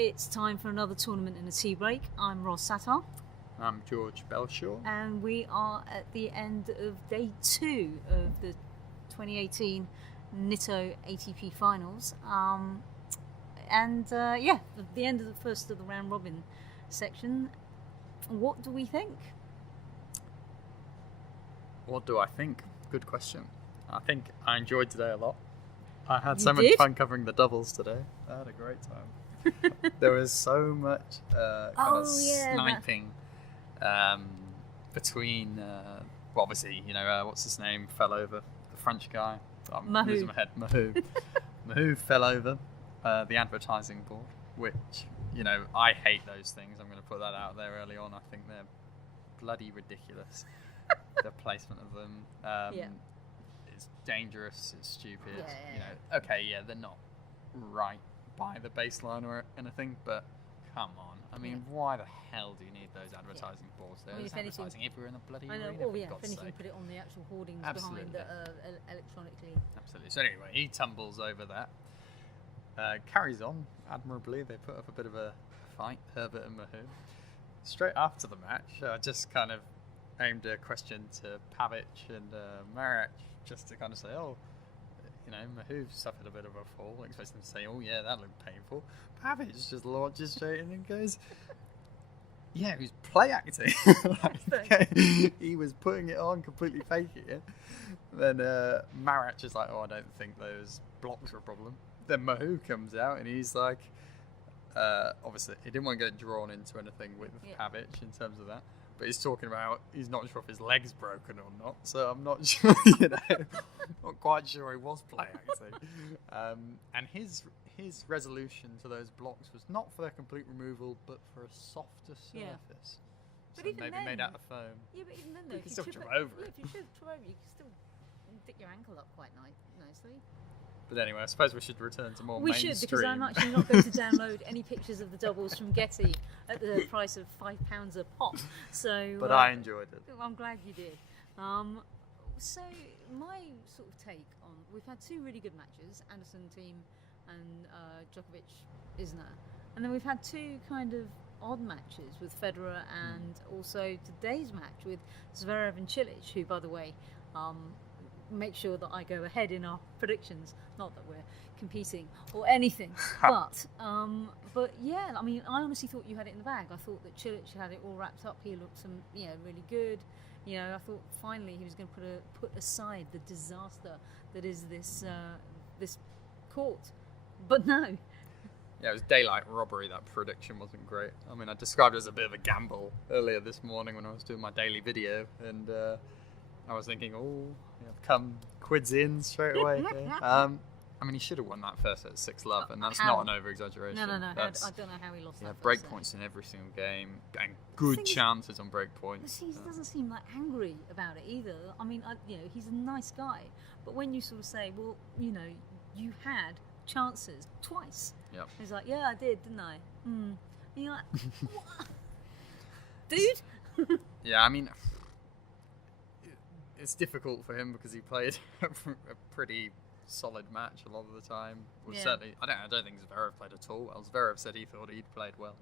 It's time for another tournament in a tea break. I'm Ros Satar. I'm George Bellshaw. And we are at the end of day 2 of the 2018 Nitto ATP finals. The end of the first of the round robin section. What do we think? What do I think? Good question. I think I enjoyed today a lot. I had You much did? fun covering the doubles today. I had a great time. There was so much sniping between, obviously, what's his name? Fell over. The French guy. I'm losing my head. Mahou fell over the advertising board, which, I hate those things. I'm going to put that out there early on. I think they're bloody ridiculous. The placement of them. It's dangerous, it's stupid. They're not right by the baseline or anything, but come on. I mean, why the hell do you need those advertising boards there? There's advertising everywhere in the bloody arena. If anything, put it on the actual hoardings behind electronically. Absolutely. So anyway, he tumbles over that. Carries on admirably. They put up a bit of a fight, Herbert and Mahou. Straight after the match, I just kind of aimed a question to Pavic and Maric, just to kind of say, Mahou suffered a bit of a fall. I expect them to say, oh yeah, that looked painful. Pavic just launches straight in and goes, yeah, he was play acting. He was putting it on, completely faking it. Then Maric is like, I don't think those blocks are a problem. Then Mahou comes out and he's like, obviously he didn't want to get drawn into anything with Pavic in terms of that. But he's talking about he's not sure if his leg's broken or not, so I'm not sure, not quite sure he was play acting. And his resolution to those blocks was not for their complete removal, but for a softer surface. But so even maybe then, made out of foam. Yeah, but even then, though, you can still trip over it. If you trip over, you can still stick your ankle up quite nicely. But anyway, I suppose we should return to more mainstream. We should, because I'm actually not going to download any pictures of the doubles from Getty at the price of £5 a pop. So, but I enjoyed it. I'm glad you did. So my sort of take on, we've had 2 really good matches, Anderson team and Djokovic Isner, and then we've had 2 kind of odd matches with Federer and also today's match with Zverev and Cilic, who, by the way, make sure that I go ahead in our predictions. Not that we're competing or anything, but yeah, I mean, I honestly thought you had it in the bag. I thought that Cilic had it all wrapped up. He looked really good. I thought finally he was going to put aside the disaster that is this court, but no. Yeah, it was daylight robbery. That prediction wasn't great. I mean, I described it as a bit of a gamble earlier this morning when I was doing my daily video, and I was thinking, come quids in straight away. I mean, he should have won that first at 6-love, and that's not an over-exaggeration. No. I don't know how he lost that. Break points in every single game, and good chances on break points. He doesn't seem like angry about it either. I mean, he's a nice guy, but when you sort of say, well, you had chances twice. Yep. He's like, yeah, I did, didn't I? And you're like, what? Dude? Yeah, I mean, it's difficult for him because he played a pretty solid match a lot of the time. Certainly, I don't think Zverev played at all well. Zverev said he thought he'd played well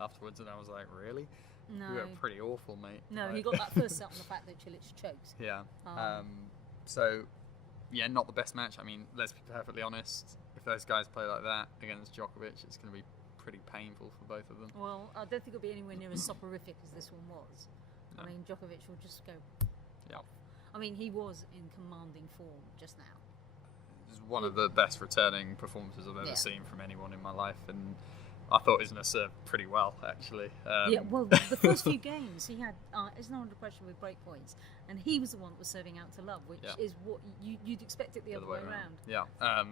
afterwards, and I was like, really? No. You were pretty awful, mate. No, he got that first set on the fact that Cilic choked. Yeah. Not the best match. I mean, let's be perfectly honest. If those guys play like that against Djokovic, it's going to be pretty painful for both of them. Well, I don't think it'll be anywhere near as soporific as this one was. No. I mean, Djokovic will just go... Yeah. I mean, he was in commanding form just now. It was one of the best returning performances I've ever seen from anyone in my life, and I thought Isner served pretty well, actually. The first few games he had Isner under pressure with break points, and he was the one that was serving out to love, which is what you'd expect it the other way around. Yeah. I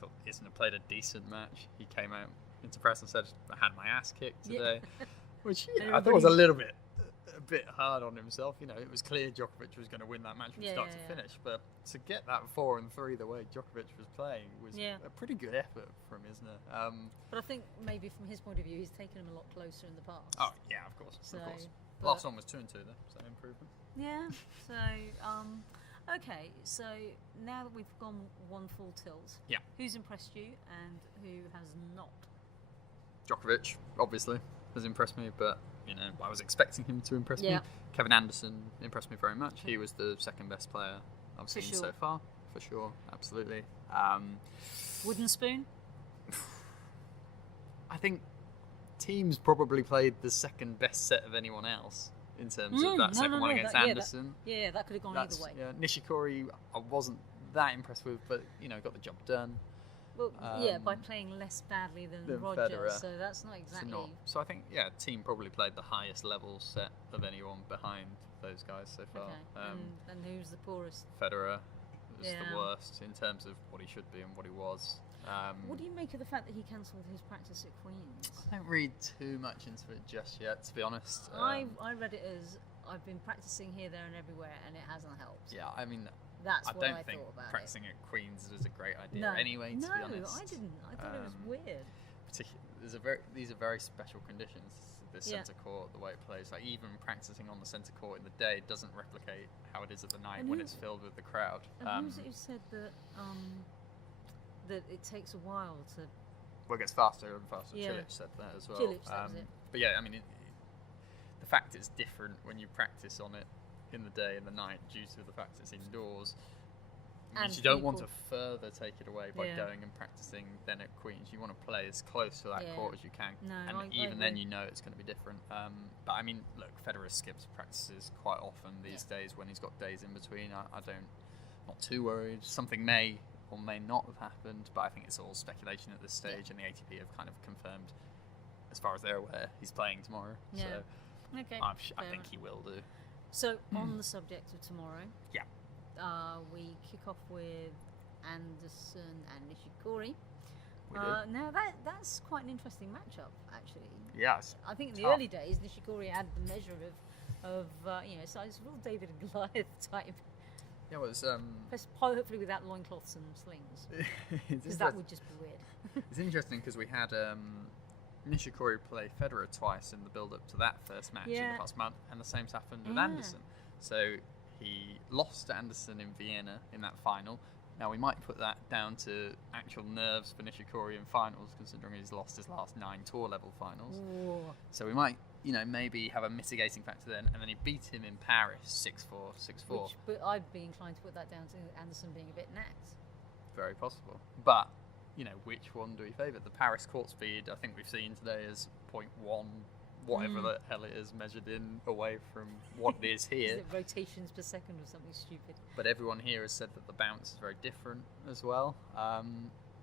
thought Isner played a decent match. He came out into press and said, I had my ass kicked today, which I thought was a bit hard on himself. It was clear Djokovic was going to win that match from start to finish, but to get that 4-3 the way Djokovic was playing was a pretty good effort from Isner. But I think maybe from his point of view, he's taken him a lot closer in the past. Oh yeah, of course. Last one was 2-2 though, so improvement. Yeah. So okay. So now that we've gone one full tilt, who's impressed you and who has not? Djokovic, obviously, has impressed me, but I was expecting him to impress me. Yeah. Kevin Anderson impressed me very much. He was the second best player I've seen sure. so far, for sure, absolutely. Wooden spoon? I think teams probably played the second best set of anyone else in terms of that second one against Anderson. That could have gone either way. Yeah, Nishikori, I wasn't that impressed with, but got the job done. Well, by playing less badly than Roger, Federer. So that's not exactly. So I think team probably played the highest level set of anyone behind those guys so far. Okay. And who's the poorest? Federer was the worst in terms of what he should be and what he was. What do you make of the fact that he cancelled his practice at Queen's? I don't read too much into it just yet, to be honest. I read it as I've been practicing here, there, and everywhere, and it hasn't helped. Yeah, I mean, that's I what don't I think thought about practicing at Queen's was a great idea anyway, to be honest. No, I didn't. I thought it was weird. These are very special conditions. The centre court, the way it plays, like even practicing on the centre court in the day doesn't replicate how it is at the night when it's filled with the crowd. And who's it who said that that it takes a while to? Well, it gets faster and faster. Yeah. Chilich said that as well. Chilich, that was it. But yeah, I mean, the fact it's different when you practice on it in the day and the night due to the fact it's indoors. And you don't want to further take it away by Yeah. going and practicing then at Queen's. You want to play as close to that Yeah. court as you can. No, and I even then agree. you know it's going to be different. But I mean, look, Federer skips practices quite often these days when he's got days in between. Not too worried. Something may or may not have happened, but I think it's all speculation at this stage, and the ATP have kind of confirmed, as far as they're aware, he's playing tomorrow. Yeah. So Okay. I think he will do. So on the subject of tomorrow, Yeah. We kick off with Anderson and Nishikori. We do. Now that's quite an interesting matchup, actually. Yes. I think in the Tough. early days, Nishikori had the measure of so it's real David and Goliath type. Yeah, well, it's Hopefully without loincloths and slings, because that would just be weird. It's interesting because we had Nishikori play Federer twice in the build-up to that first match in the past month, and the same's happened with Anderson. So he lost to Anderson in Vienna in that final. Now we might put that down to actual nerves for Nishikori in finals, considering he's lost his last 9 tour-level finals. Ooh. So we might, maybe have a mitigating factor then, and then he beat him in Paris 6-4, 6-4. But I'd be inclined to put that down to Anderson being a bit knacked. Very possible. But, which one do we favour? The Paris court speed, I think we've seen today, is 0.1, whatever the hell it is, measured in away from what it is here. Is it rotations per second or something stupid? But everyone here has said that the bounce is very different as well.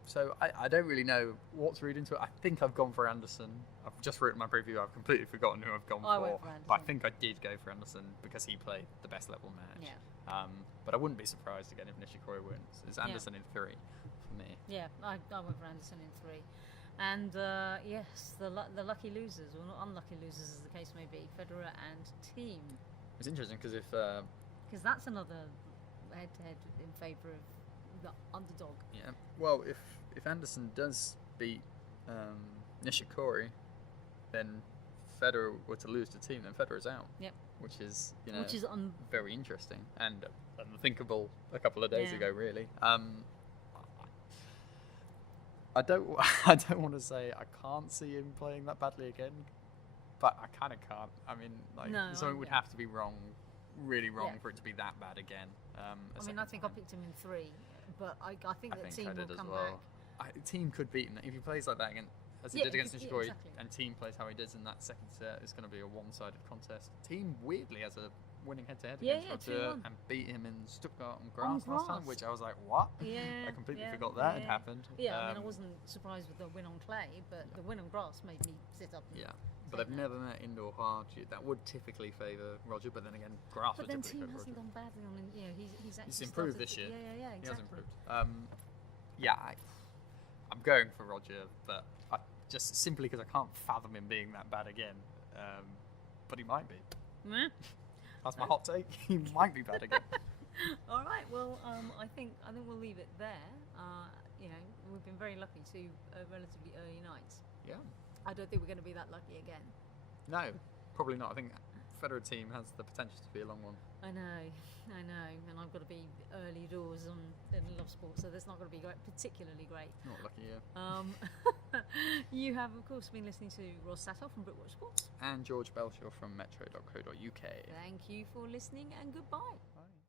So I don't really know what to read into it. I think I've gone for Anderson. I've just written my preview. I've completely forgotten who I've gone I for. went for Anderson. But I think I did go for Anderson because he played the best level match. Yeah. But I wouldn't be surprised again if Nishikori wins. It's Anderson in 3 for me. Yeah, I went for Anderson in 3. And yes, the lucky losers, or not unlucky losers as the case may be, Federer and Team. It's interesting because if... Because that's another head-to-head in favour of the underdog. Yeah. Well, if Anderson does beat Nishikori, then Federer were to lose to Team, then Federer's out. Yep. Which is very interesting and unthinkable a couple of days ago, really. I don't want to say I can't see him playing that badly again, but I kind of can't. I mean, something would have to be wrong, really wrong, for it to be that bad again. I think I picked him in 3, but I think that Team will come back. Team could beat him if he plays like that again, as he did against Nishikori, and Team plays how he did in that second set. It's going to be a one-sided contest. Team weirdly has a winning head-to-head against Roger and beat him in Stuttgart on grass last time, which I was like, what? Yeah, I completely forgot that had happened. Yeah, I wasn't surprised with the win on clay, but the win on grass made me sit up. But they've never met indoor hard. That would typically favour Roger, but then again, grass would typically favour Roger. But then Team hasn't gone badly on him. He's actually He's improved this year. Yeah, exactly. He has improved. I'm going for Roger, but just simply because I can't fathom him being that bad again. But he might be. That's my hot take. He might be bad again. All right. Well, I think we'll leave it there. We've been very lucky to relatively early nights. Yeah. I don't think we're going to be that lucky again. No, probably not. I think Federer Team has the potential to be a long one. I know, and I've got to be early doors in Love Sport, so that's not going to be particularly great. Not lucky, yeah. You have, of course, been listening to Ros Satar from Britwatch Sports. And George Bellshaw from metro.co.uk. Thank you for listening and goodbye. Bye.